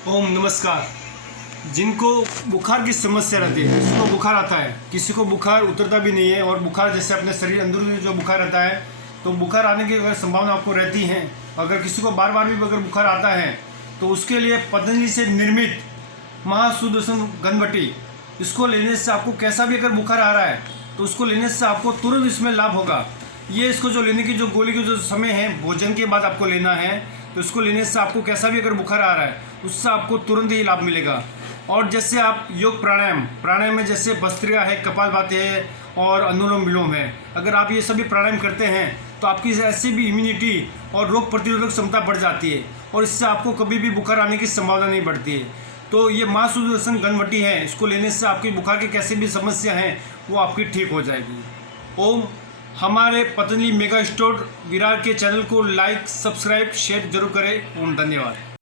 ओम नमस्कार। जिनको बुखार की समस्या रहती है, किसी को बुखार आता है, किसी को बुखार उतरता भी नहीं है, और बुखार जैसे अपने शरीर अंदर जो बुखार रहता है, तो बुखार आने की अगर संभावना आपको रहती है, अगर किसी को बार बार भी अगर बुखार आता है, तो उसके लिए पतंजलि से निर्मित महासुदर्शन घनवटी, इसको लेने से आपको कैसा भी अगर बुखार आ रहा है तो उसको लेने से आपको तुरंत इसमें लाभ होगा। ये इसको जो लेने की जो गोली की जो समय है, भोजन के बाद आपको लेना है, तो इसको लेने से आपको कैसा भी अगर बुखार आ रहा है उससे आपको तुरंत ही लाभ मिलेगा। और जैसे आप योग प्राणायाम में जैसे भस्त्रिका है, कपालभाति है और अनुलोम विलोम है, अगर आप ये सभी प्राणायाम करते हैं तो आपकी ऐसी भी इम्यूनिटी और रोग प्रतिरोधक क्षमता बढ़ जाती है, और इससे आपको कभी भी बुखार आने की संभावना नहीं बढ़ती है। तो ये महासुदर्शन घनवटी है, इसको लेने से आपकी बुखार की कैसी भी समस्या है वो आपकी ठीक हो जाएगी। ओम। हमारे पतंजलि मेगा स्टोर विरार के चैनल को लाइक, सब्सक्राइब, शेयर जरूर करें। ओम। धन्यवाद।